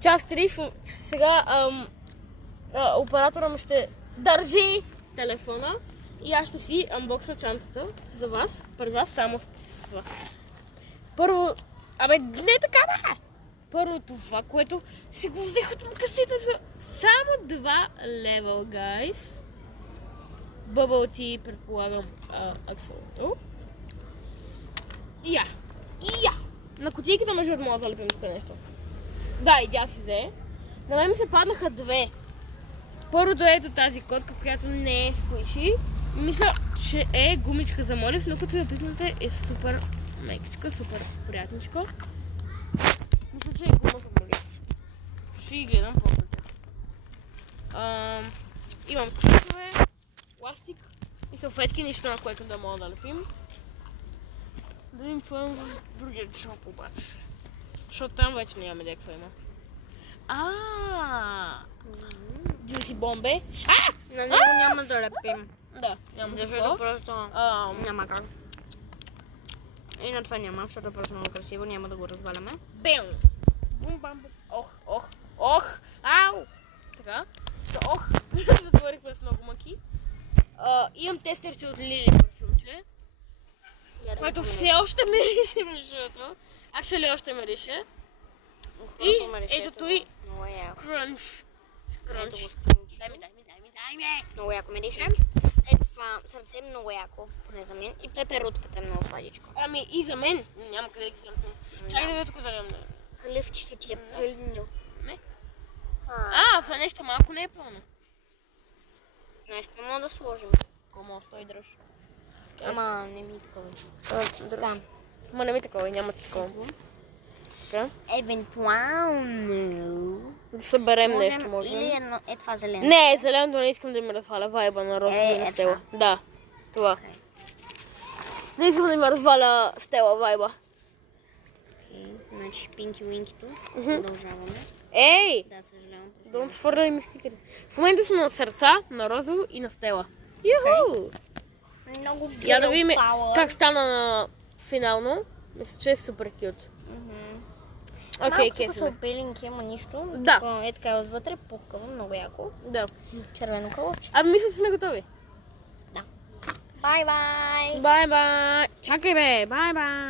Час 3, сега оператора му ще държи телефона и аз ще си анбоксна чантата за вас, пред вас, само с вас. Първо, не така бе! Първо това, което си го взех от магазина за само 2 лева, гайс. Bubble Tea, предполагам, Акселото. Я! На кутийката между да мога да залепим тук нещо. Да, и тя си взе. На мен ми се паднаха 2. Първото е ето тази котка, която не е сквиши. Мисля, че е гумичка за молив, но като я пипнете е супер мекичка, супер приятничка. Мисля, че е гума за молив. Ще ги гледам после. Имам ключове, пластик и салфетки, нищо на което да мога да лепим. Да видим какво имам в другия шоп обаче. Защото там вече нямаме идея какво има. Juicy бомбе. На него няма да лепим. Да, няма да Защото просто няма как. И на това няма, защото е просто много красиво, няма да го разваляме. Бем! Бум бам бум. Ох! Ау! Така. Затворихме с много мъки. Имам тестерче от Лили парфюмче. Което все още мирише, между другото. Actually още мирише. И ето той скрънч. Дай ми. Много яко мирише. Това сърце е много яко, поне за мен. И пеперутката е много сладичко. И за мен. Няма къде да ги сърпим. Чакай да видя тук да няма. Хлъвчето ти е пълно. Не. За нещо малко не е пълно. Знаеш, какво мога да сложим? Какво мога да дръж? Ама не ми е такова. Ама не ми такова, няма такова. Така. Евентуално. Да съберем нещо, може. Или е това зелено. Не, зеленото не искам да ми разваля вайба на розови на Стела. Да, това. Не искам да ми разваля Стела вайба. Значи Пинки Уинкито. Продължаваме. Ей! Да, съжалявам. Да отвърля ми стикери. В момента сме на сърца, на розово и на Стела. Юху! Много Я да видим как стана на финално. Мисля, че е супер кют. Окей, малко са пелинки, ама нищо. Да. Е така отвътре, пухкава, много яко. Да. Червено кълъвче. Мисля, че сме готови. Да. Бай-бай! Бай-бай! Чакай бе! Бай-бай!